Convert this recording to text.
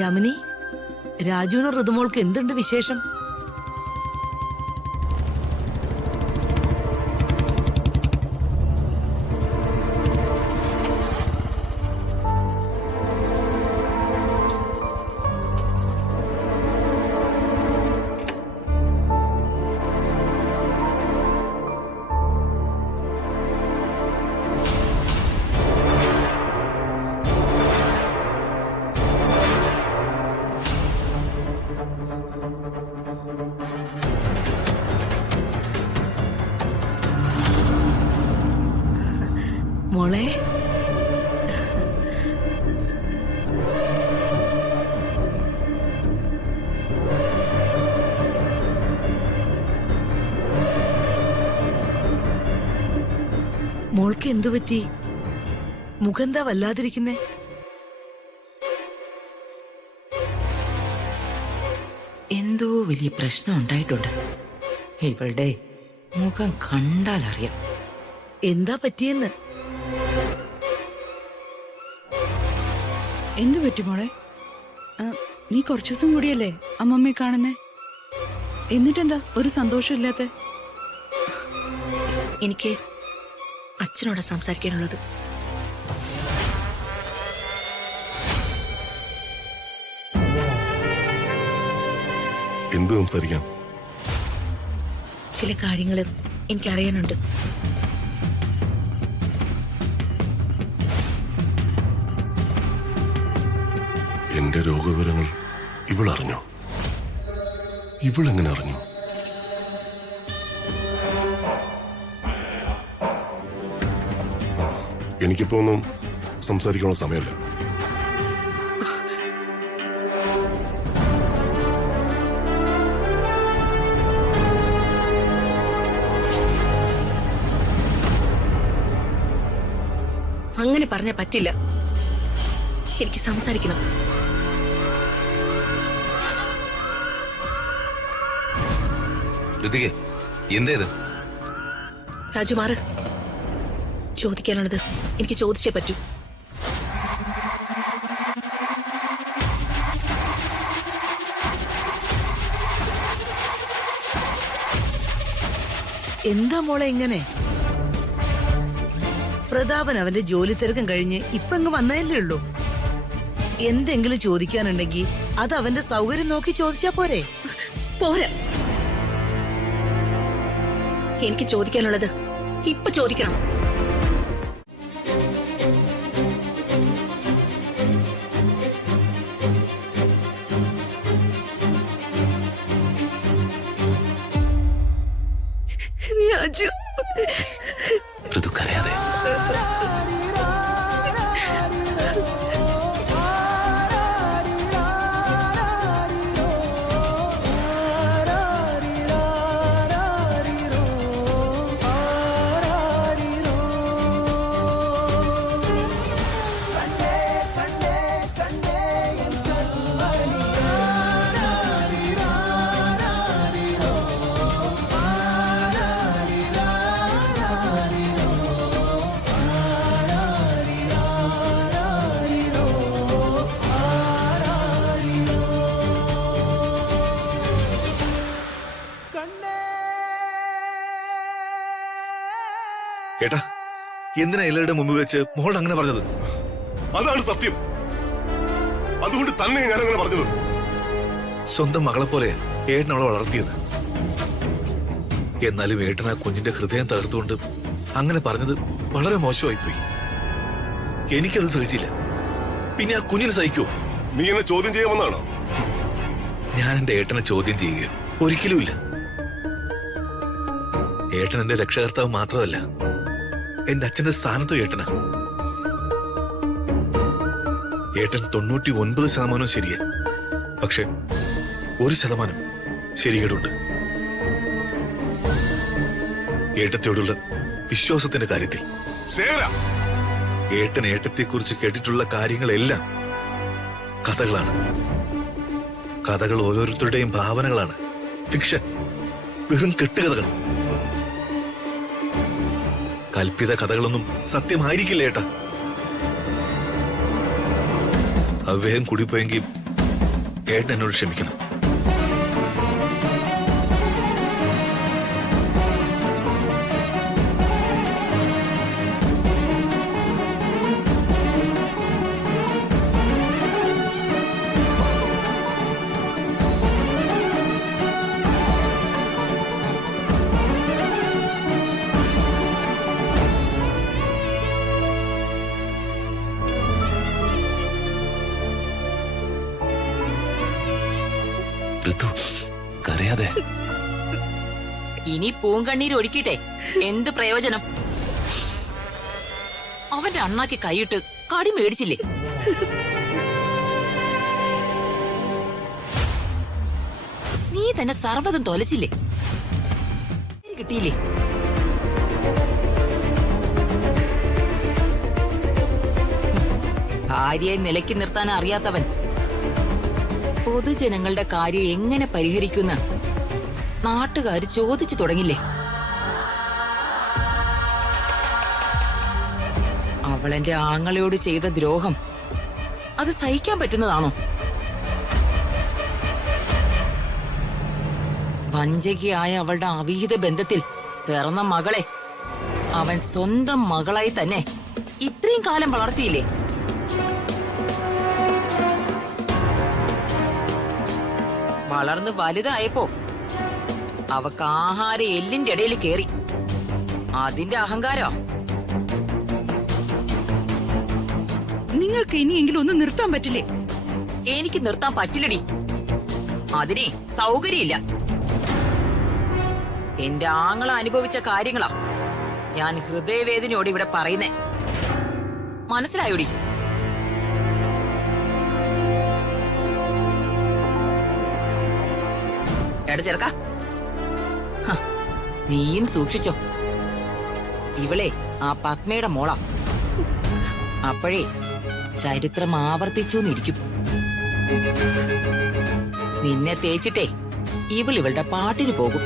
യമിനി, രാജുവിനും ഋതുമോൾക്ക് എന്തുണ്ട് വിശേഷം? മോളെ, മോൾക്ക് എന്തു പറ്റി? മുഖന്താ വല്ലാതിരിക്കുന്നേ? എന്തോ വലിയ പ്രശ്നം ഉണ്ടായിട്ടുണ്ട്. ഇവളുടെ മുഖം കണ്ടാൽ അറിയാം എന്താ പറ്റിയെന്ന്. എന്തു പറ്റി മോളെ? നീ കുറച്ചു ദിവസം കൂടിയല്ലേ അമ്മമ്മയെ കാണുന്നേ? എന്നിട്ടെന്താ ഒരു സന്തോഷമില്ലാത്ത? എനിക്ക് അച്ഛനോട് സംസാരിക്കാനുള്ളത്. എന്ത് സംസാരിക്കാം? ചില കാര്യങ്ങൾ എനിക്കറിയാനുണ്ട്. എന്റെ രോഗവിവരങ്ങൾ ഇവളറിഞ്ഞോ? ഇവളെങ്ങനെ അറിഞ്ഞു? എനിക്കിപ്പോ ഒന്നും സംസാരിക്കാനുള്ള സമയമല്ല. അങ്ങനെ പറഞ്ഞ പറ്റില്ല. എനിക്ക് സംസാരിക്കണം. എന്തേത്? രാജുമാറ്, ചോദിക്കാനുള്ളത് എനിക്ക് ചോദിച്ചേ പറ്റൂ. എന്താ മോളെ ഇങ്ങനെ? പ്രതാപൻ അവന്റെ ജോലി തിരക്കും കഴിഞ്ഞ് ഇപ്പങ്ങ് വന്നതല്ലേ ഉള്ളൂ. എന്തെങ്കിലും ചോദിക്കാനുണ്ടെങ്കിൽ അത് അവന്റെ സൗകര്യം നോക്കി ചോദിച്ചാ പോരെ? പോരാ, എനിക്ക് ചോദിക്കാനുള്ളത് ഇപ്പൊ ചോദിക്കണം. രാജു, ഋതു കരയാതെ. ഏട്ടാ, എന്തിനാ എല്ലാവരുടെ മുമ്പ് വെച്ച് മോൾ അങ്ങനെ പറഞ്ഞത്? അതാണ് സത്യം. അതുകൊണ്ട് തന്നെ ഞാനങ്ങനെ പറഞ്ഞത്. സ്വന്തം മകളെ പോലെ ഏട്ടൻ അവളെ വളർത്തിയത്. എന്നാലും ഏട്ടൻ ആ കുഞ്ഞിന്റെ ഹൃദയം തകർത്തുകൊണ്ട് അങ്ങനെ പറഞ്ഞത് വളരെ മോശമായിപ്പോയി. എനിക്കത് സഹിച്ചില്ല. പിന്നെ ആ കുഞ്ഞിന് സഹിക്കുമോ? നീ എന്നെ ചോദ്യം ചെയ്യാമെന്നാണോ? ഞാൻ എന്റെ ഏട്ടനെ ചോദ്യം ചെയ്യുക ഒരിക്കലുമില്ല. ഏട്ടൻ എന്റെ രക്ഷകർത്താവ് മാത്രമല്ല, എന്റെ അച്ഛന്റെ സ്ഥാനത്തും ഏട്ടനാ. ഏട്ടൻ 99% ശരിയാ. പക്ഷെ 1% ശരികേടുണ്ട്. ഏട്ടത്തിയോടുള്ള വിശ്വാസത്തിന്റെ കാര്യത്തിൽ. ഏട്ടൻ ഏട്ടത്തെക്കുറിച്ച് കേട്ടിട്ടുള്ള കാര്യങ്ങളെല്ലാം കഥകളാണ്. കഥകൾ ഓരോരുത്തരുടെയും ഭാവനകളാണ്. ഫിക്ഷൻ, വെറും കെട്ടുകഥകൾ. കൽപ്പിത കഥകളൊന്നും സത്യമായിരിക്കില്ല ഏട്ടാ. അവ്യയം കൂടിപ്പോയെങ്കിൽ ഏട്ടൻ എന്നോട് ക്ഷമിക്കണം. ഋതു കരയാതെ. ഇനി പൂങ്കണ്ണീര് ഒഴുക്കിട്ടെ എന്ത് പ്രയോജനം? അവന്റെ അണ്ണാക്കി കൈയിട്ട് കടി മേടിച്ചില്ലേ? നീ തന്നെ സർവ്വതും തൊലച്ചില്ലേ? കിട്ടിയില്ലേ? ഭാര്യയെ നിലയ്ക്ക് നിർത്താൻ അറിയാത്തവൻ പൊതുജനങ്ങളുടെ കാര്യം എങ്ങനെ പരിഹരിക്കുന്ന നാട്ടുകാര് ചോദിച്ചു തുടങ്ങില്ലേ? അവളെന്റെ ആങ്ങളയോട് ചെയ്ത ദ്രോഹം അത് സഹിക്കാൻ പറ്റുന്നതാണോ? വഞ്ചകിയായ അവളുടെ അവിഹിത ബന്ധത്തിൽ പിറന്ന മകളെ അവൻ സ്വന്തം മകളായി തന്നെ ഇത്രയും കാലം വളർത്തിയില്ലേ? വളർന്ന് വലുതായപ്പോ അവക്ക് ആഹാരം എല്ലിന്റെ ഇടയിൽ കേറി. അതിന്റെ അഹങ്കാരോ? നിങ്ങൾക്ക് ഇനിയെങ്കിലും ഒന്ന് നിർത്താൻ പറ്റില്ലേ? എനിക്ക് നിർത്താൻ പറ്റില്ലടി. അതിനെ സൗകര്യമില്ല. എന്റെ ആങ്ങള അനുഭവിച്ച കാര്യങ്ങളാ ഞാൻ ഹൃദയവേദനയോട് ഇവിടെ പറയുന്നേ. മനസ്സിലായോടി? എടാ ചെറുക്ക, നീയും സൂക്ഷിച്ചോ. ഇവളെ ആ പത്മയുടെ മോളാ. അപ്പോഴേ ചരിത്രം ആവർത്തിച്ചൂന്നിരിക്കും. നിന്നെ തേച്ചിട്ടേ ഇവളുടെ പാട്ടിന് പോകും.